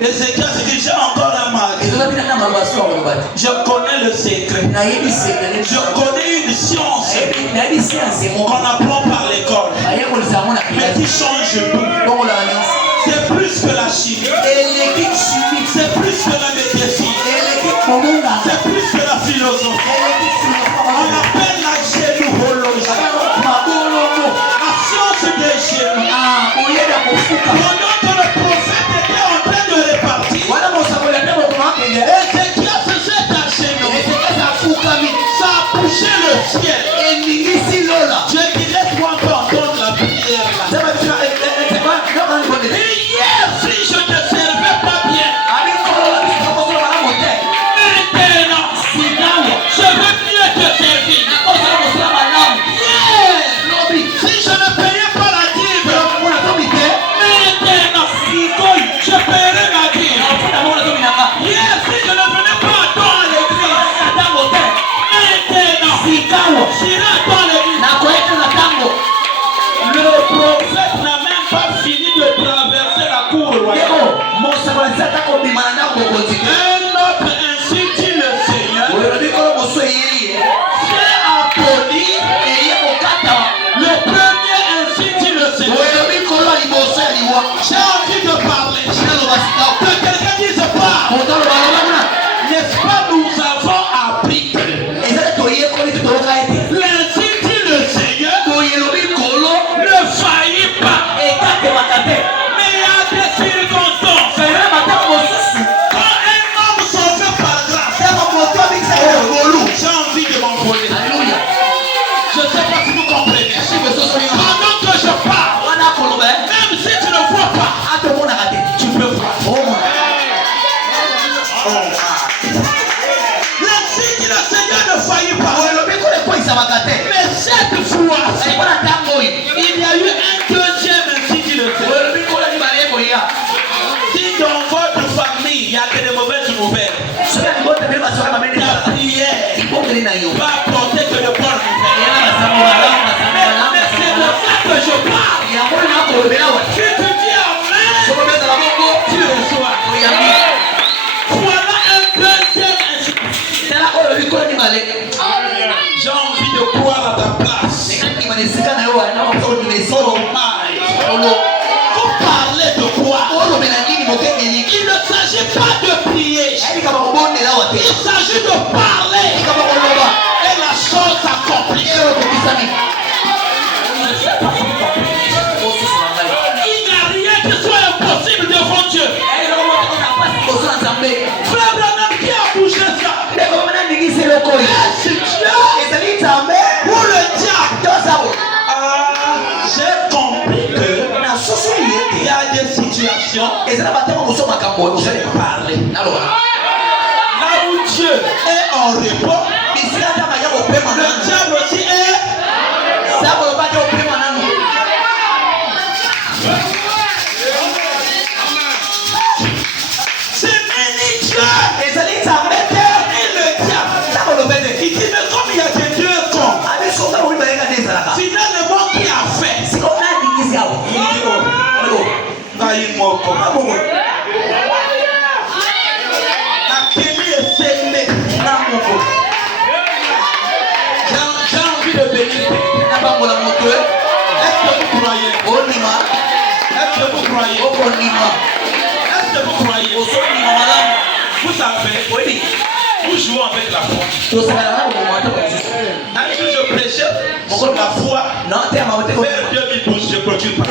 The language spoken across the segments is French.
Ézéchiel se dit, j'ai encore un mari. Je connais le secret. Je connais une science qu'on apprend par l'école, mais qui change tout. C'est plus que la chimie. C'est plus que la médecine. C'est plus que la philosophie. On appelle la généalogie. La science des génies. Pendant que le prophète était en train de répartir, Ézéchiel se jette à genoux. Ça a touché le ciel. Dieu dit, laisse-moi entendre la prière là. Et hier, si je ne te servais pas bien, maintenant, je veux mieux te servir. Si je ne payais pas la dîme, maintenant, je paierai ma dîme. Hier, si je ne venais pas à toi à l'église, maintenant, j'irai à toi à l'église. Le prophète n'a même pas fini de traverser la cour royale. Un autre ainsi dit le Seigneur. J'ai appelé le premier ainsi dit le Seigneur. J'ai envie de parler. Que quelqu'un dise pas. N'est-ce pas, nous avons appris que l'ainsi dit le Seigneur ne faillit pas. Mais il y a des circonstances. Quand un homme sauvé par grâce, j'ai envie de m'envoler. Je ne sais pas si vous comprenez. Pendant que je parle, même si tu ne vois pas, tu peux voir. L'ainsi dit le Seigneur ne faillit pas. Mais cette fois, il y a eu un deuxième ainsi dit le Seigneur. Si dans votre famille, il y a que des mauvaises nouvelles, la prière va apporter que de bonnes nouvelles. Mais c'est de ça que je parle. Si tu dis Amen, tu reçois. Voilà un deuxième ainsi. J'ai envie de boire à ta place. Vous parlez de quoi? Il ne s'agit pas de prier. Il s'agit de parler. Et la chose s'accomplit. Il n'y a rien qui soit impossible devant Dieu. Frère Branham, qui a bougé ça? C'est Dieu pour le diable. J'ai compris que il y a des situations où je vais parler. Là où Dieu est en repos, le diable aussi est. C'est mini-Dieu. Et le diable. Il dit, mais comme il y a des dieux cons, finalement, qui a fait? Il dit, j'ai envie de bénir. Est-ce que vous croyez? Est-ce que vous croyez? Est-ce que vous croyez? Vous savez, vous jouez avec la foi. Quand je prêchais sur la foi, vers 2012, je produis pas.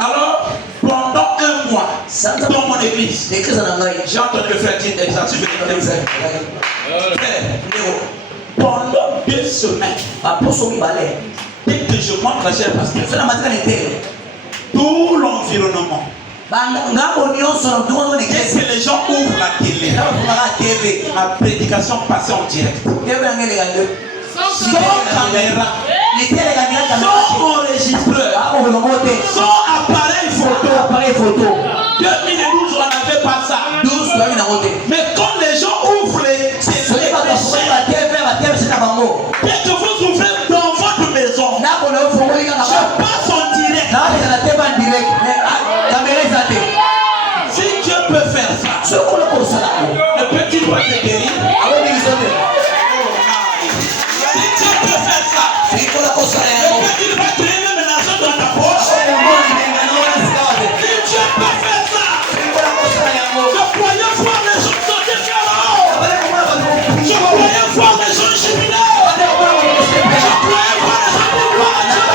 Alors, pendant un mois, dans mon église, j'ai entendu le frère dire exercice. Pendant 2 semaines, dès que je monte la chair pasteur, tout l'environnement, dès que les gens ouvrent la télé, ma prédication passait en direct. Sans caméra, sans enregistreur, sans appareil photo. 2012, on n'avait pas ça. Mais quand les gens ouvrent les télé, dès que vous ouvrez dans votre maison, je passe en direct. vas te guérir. Si tu peux faire ça, et que tu vas traîner même l'argent dans ta poche. Si tu peux faire ça, je croyais voir les gens sortir vers là-haut. Je croyais voir les gens cheminer. Je croyais voir les gens pouvoir Dieu.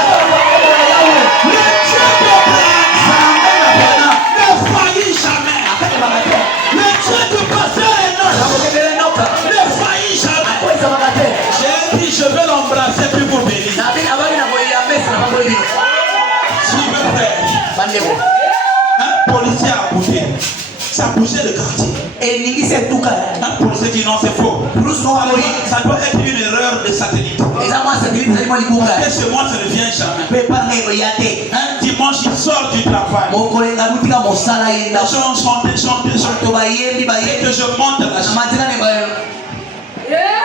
Le Dieu d'Abraham ne faillit jamais. Le Dieu de pasteur Enoch ne faillit jamais. J'ai dit je vais l'embrasser puis pour bénir. S'il me plaît. Un policier a bougé. Ça a bougé le quartier. Un policier dit non, c'est faux. Ça doit être une erreur de satellite. Parce que chez moi, ça ne vient jamais. Un dimanche, il sort du travail. Les gens chantent. Et que je monte la chambre.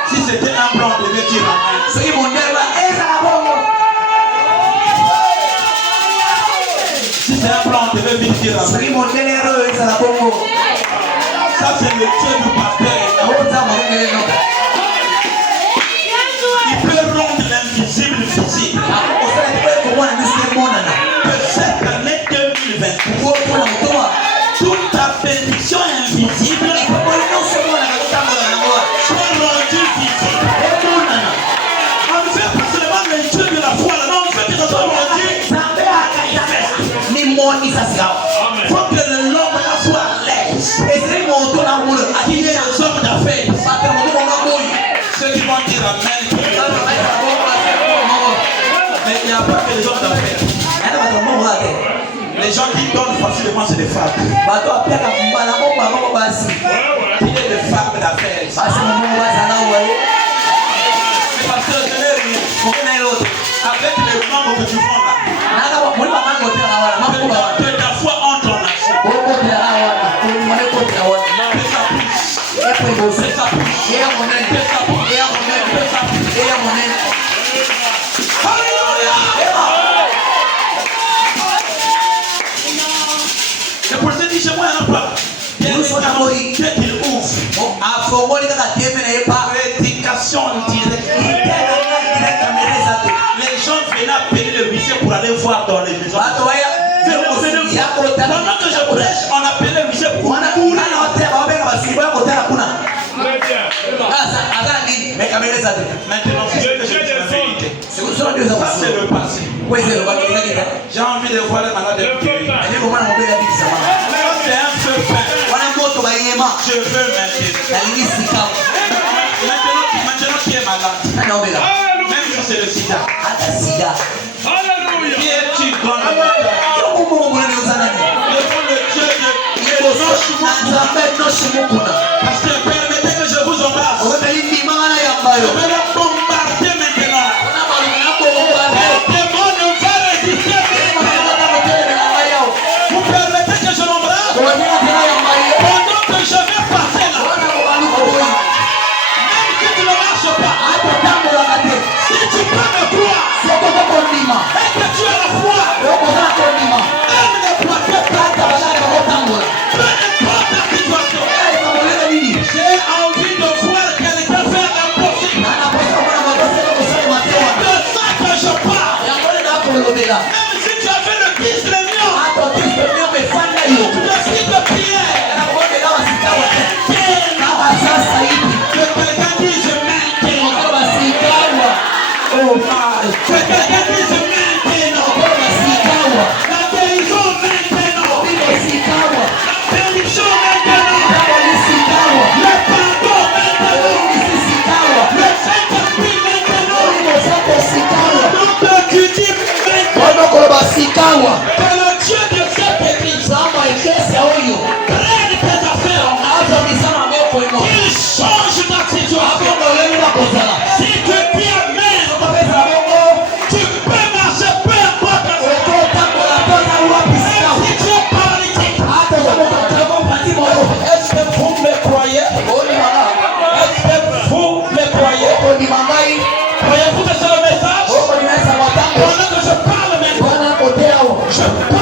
Si c'était un blanc, on devait dire amen. Si c'est un blanc, on devait vite dire amen. Ça, c'est le Dieu du pasteur. Il peut rendre l'invisible visible. Que cette année 2023, toute ta bénédiction invisible soit rendue visible. On ne fait pas seulement le Dieu de la foi, non, on fait que ça soit rendu. Il faut que l'homme soit à l'aise. Il y a des hommes d'affaires. Ceux qui vont dire amen. Mais il n'y a pas que les hommes d'affaires. Les gens qui donnent facilement, c'est des femmes. Il y a des femmes d'affaires. Mais parce que je n'ai rien. Avec les membres que tu vends là, que ta foi entre en action. Le policier dit chez moi, il n'y en a pas. Dieu qu'il ouvre. Prédication directe. Les gens venaient appeler le huissier pour aller voir dans les maisons. Pendant que je prêche, on appelait le huissier pour aller voir. Maintenant, c'est ce que je dis la vérité. Ça, c'est le passé. J'ai envie de voir les malades guéris. C'est un feu peint. Je veux maintenant qui est malade. Même si c'est le sida. Qui es-tu dans le matin? Parce que permettez que je vous embrasse. Je vais la bombarder maintenant. Les démons ne vont résister. Vous permettez que je l'embrasse? Pendant que je vais passer là. Même si tu ne marches pas. Si tu peux me croire. Et que tu as la foi. Même ne crois pas. Peu importe la situation. J'ai envie de voir quelqu'un faire l'impossible. De ça que je parle. Même si tu avais le fils de lion. Le fils de Pierre. Que quelqu'un dise maintenant. Oh my. Que quelqu'un dise maintenant. La guérison maintenant. La bénédiction maintenant. Le pardon maintenant. Le Saint-Esprit maintenant. Donc tu dis maintenant que le Dieu de cette église prenne tes affaires. Il change ta situation. Si tu dis amen, tu peux marcher peu importe la situation. Si tu es paralytique, est-ce que vous me croyez? Est-ce que vous me croyez? Croyez-vous que c'est le message? Pendant que je parle maintenant, je parle.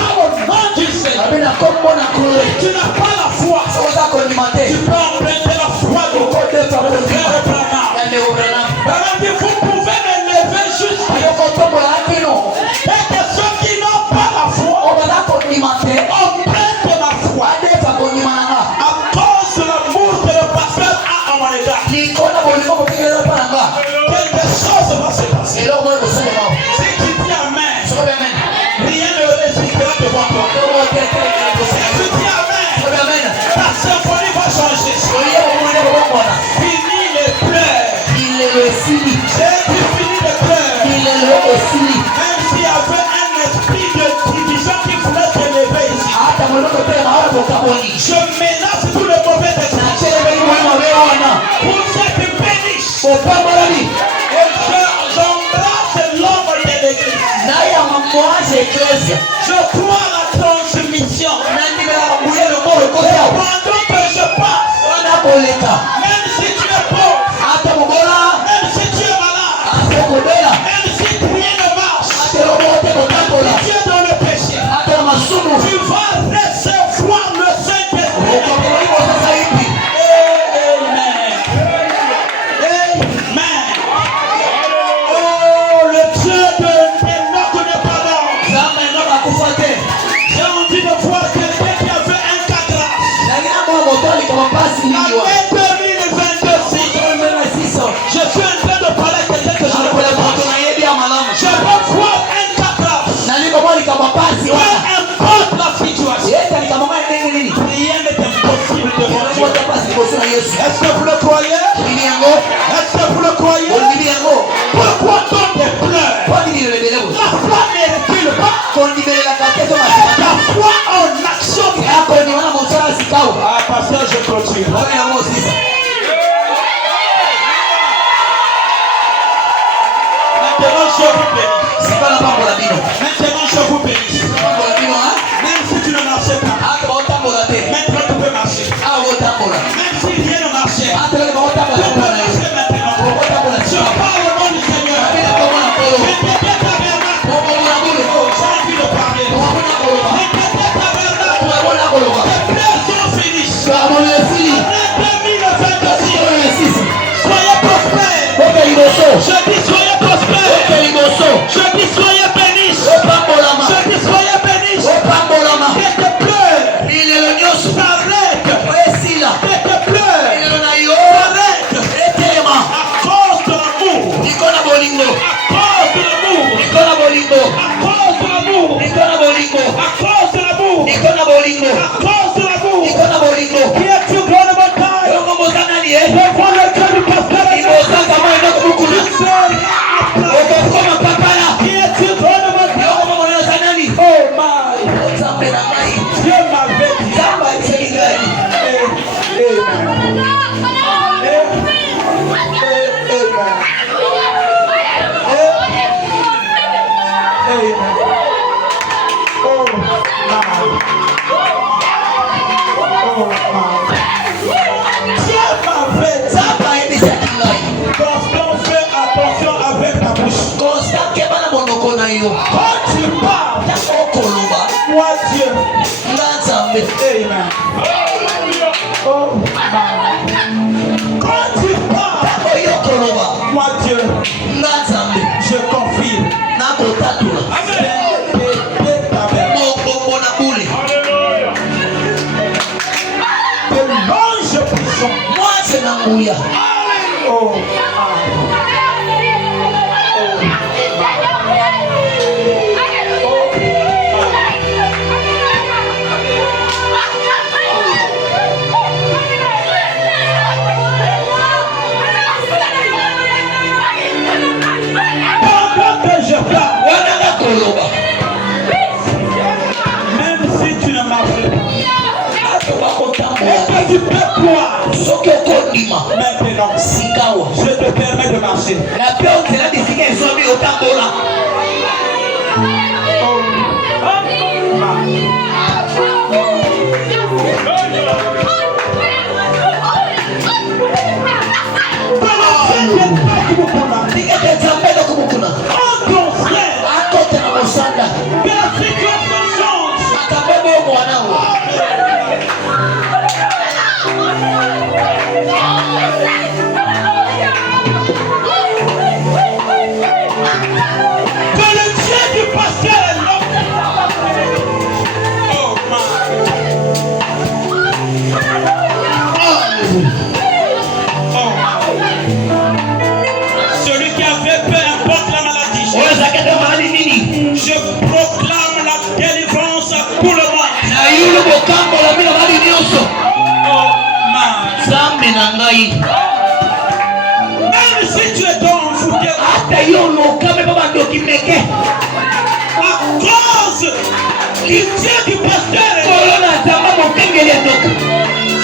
Je crois à la transmission. Pendant que je passe, même si tu es pauvre, même si tu es malade, même si rien ne marche, si tu es dans le péché, tu vas recevoir le Saint-Esprit. Amen. Amen. Oh, le Dieu de Enoch n'est pas mort. J'ai envie de voir quelqu'un qui avait un cadras. Année 2026. Je suis en train de parler à quelqu'un que je ne connais pas. Je veux voir un cadras. Peu importe la situation. Rien n'est impossible devant Dieu. Est-ce que vous le croyez? Est-ce que vous le croyez? Pourquoi donc des pleurs? La foi ne recule pas. La foi en action. Ah, pasteur, je continue. Maintenant, je vous bénis. Maintenant, je vous bénis. Même si tu ne marchais pas, maintenant tu peux marcher. Même si rien ne marchait, tu peux marcher maintenant. Je parle au nom du Seigneur. Répétez tabernacle. J'ai envie de parler. Répétez tabernacle. Les pleurs sont finis. Année 2026. Soyez prospères. Je dis soyez prospères. Je dis soyez bénis. Je dis soyez bénis. Que tes pleurs s'arrêtent. Que tes pleurs s'arrêtent. À cause de l'amour. À cause de l'amour. À cause de l'amour. À cause de l'amour. À cause de l'amour. Qui est-tu grand de mon taille? Devant le cœur du pasteur. Qui est-tu grand de mon taille? Oh my. Dieu m'avait dit. Constant, fais attention avec ta bouche. Quand tu parles, moi Dieu. Amen. Oh, quand tu parles, moi Dieu, je confirme. De l'ange puissant. Oh, pendant que je parle, même si tu ne marches pas, est-ce que tu peux croire? Maintenant, je te permets de marcher. Que la situation change. Que le Dieu du pasteur est là. Oh my. Oh my. Celui qui avait peu importe la maladie. Je proclame la délivrance pour le monde. Oh my. Même si tu es dans un foutu, à cause du Dieu du pasteur,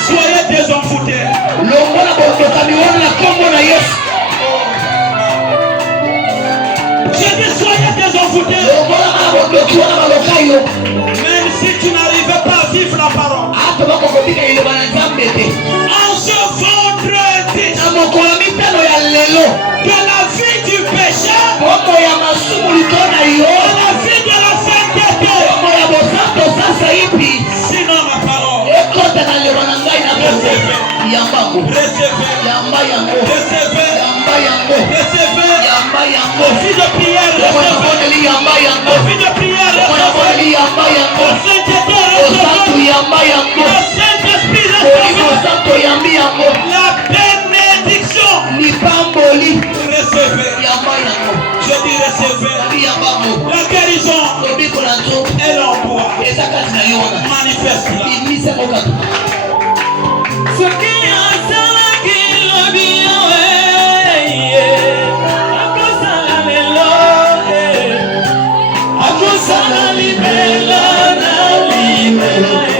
soyez désenfoutés. Je dis soyez désenfoutés. Recevez. Yamba yango. Recevez. Yamba yango. Recevez. Yamba yango. Fille de prière, recevez. Yamba yango. Fille de prière, Yamba yango. Saint-Esprit, Yamba yango. Saint-Esprit, yango. la bénédiction. Lipamboli. Recevez. Yamba yango. Je dis recevez. La guérison. Et l'emploi. Manifeste-la. Ce qui a salaki l'obio, akosala lelo, akosala libela na libela.